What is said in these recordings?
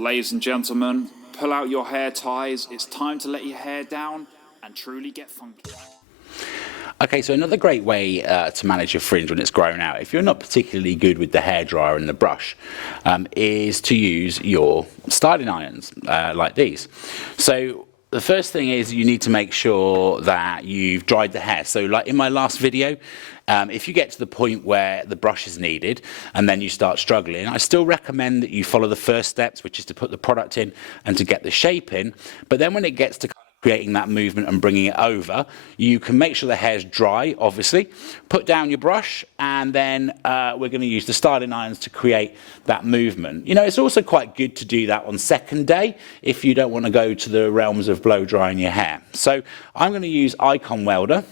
Ladies and gentlemen, pull out your hair ties. It's time to let your hair down and truly get funky. Okay, so another great way to manage your fringe when it's grown out, if you're not particularly good with the hairdryer and the brush, is to use your styling irons like these. So the first thing is you need to make sure that you've dried the hair. So like in my last video, if you get to the point where the brush is needed and then you start struggling, I still recommend that you follow the first steps, which is to put the product in and to get the shape in. But then when it gets to creating that movement and bringing it over, you can make sure the hair's dry, obviously. Put down your brush, and then we're going to use the styling irons to create that movement. You know, it's also quite good to do that on second day if you don't want to go to the realms of blow drying your hair. So I'm going to use Icon Welder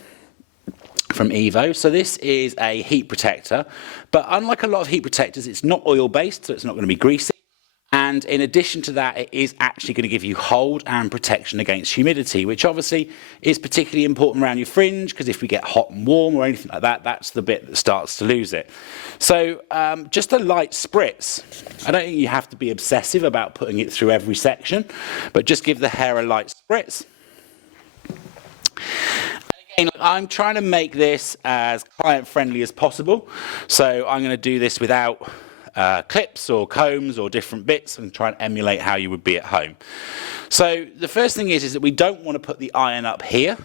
from Evo. So this is a heat protector, but unlike a lot of heat protectors, it's not oil-based, so it's not going to be greasy. And in addition to that, it is actually going to give you hold and protection against humidity, which obviously is particularly important around your fringe, because if we get hot and warm or anything like that, that's the bit that starts to lose it. So just a light spritz. I don't think you have to be obsessive about putting it through every section, but just give the hair a light spritz. And again, I'm trying to make this as client-friendly as possible, so I'm going to do this without clips or combs or different bits and try and emulate how you would be at home. So the first thing is that we don't want to put the iron up here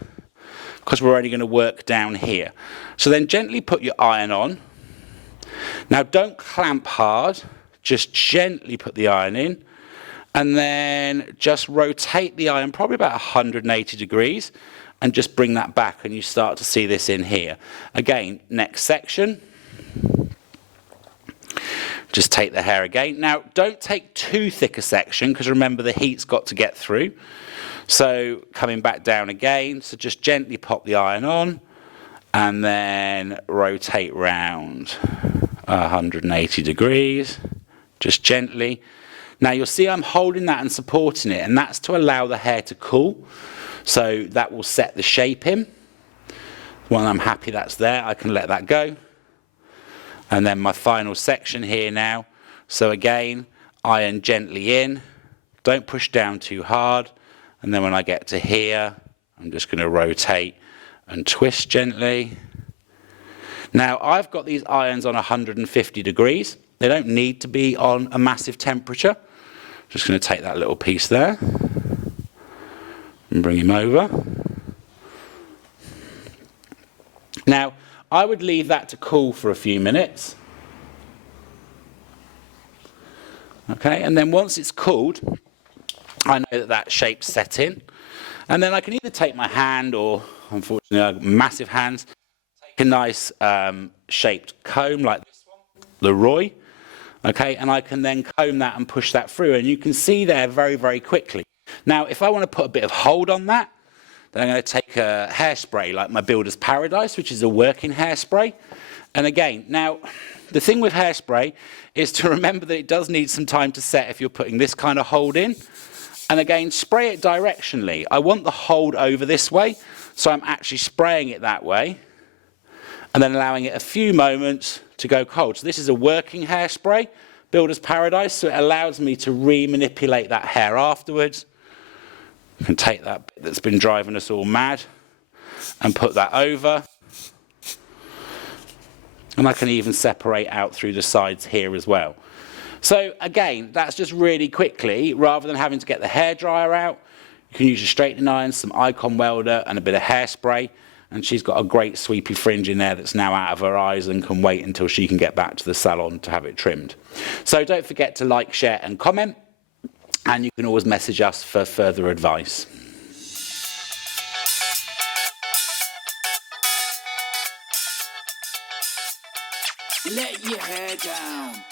because we're only going to work down here. So then gently put your iron on. Now don't clamp hard, just gently put the iron in and then just rotate the iron probably about 180 degrees and just bring that back, and you start to see this in here. Again, next section. Just take the hair again. Now, don't take too thick a section, because remember the heat's got to get through. So coming back down again, so just gently pop the iron on and then rotate round 180 degrees, just gently. Now you'll see I'm holding that and supporting it, and that's to allow the hair to cool. So that will set the shape in. When I'm happy that's there, I can let that go. And then my final section here now. So again, iron gently in, don't push down too hard. And then when I get to here, I'm just going to rotate and twist gently. Now I've got these irons on 150 degrees. They don't need to be on a massive temperature. Just going to take that little piece there and bring him over. Now, I would leave that to cool for a few minutes. Okay, and then once it's cooled, I know that that shape's set in. And then I can either take my hand, or unfortunately I have massive hands, take a nice shaped comb like this one, the Roy. Okay, and I can then comb that and push that through, and you can see there very, very quickly. Now, if I want to put a bit of hold on that, then I'm going to take a hairspray like my Builder's Paradise, which is a working hairspray. And again, now, the thing with hairspray is to remember that it does need some time to set if you're putting this kind of hold in. And again, spray it directionally. I want the hold over this way, so I'm actually spraying it that way and then allowing it a few moments to go cold. So this is a working hairspray, Builder's Paradise, so it allows me to re-manipulate that hair afterwards. You can take that bit that's been driving us all mad and put that over. And I can even separate out through the sides here as well. So again, that's just really quickly, rather than having to get the hairdryer out, you can use your straightening iron, some Icon Welder and a bit of hairspray. And she's got a great sweepy fringe in there that's now out of her eyes and can wait until she can get back to the salon to have it trimmed. So don't forget to like, share and comment. And you can always message us for further advice. Let your hair down.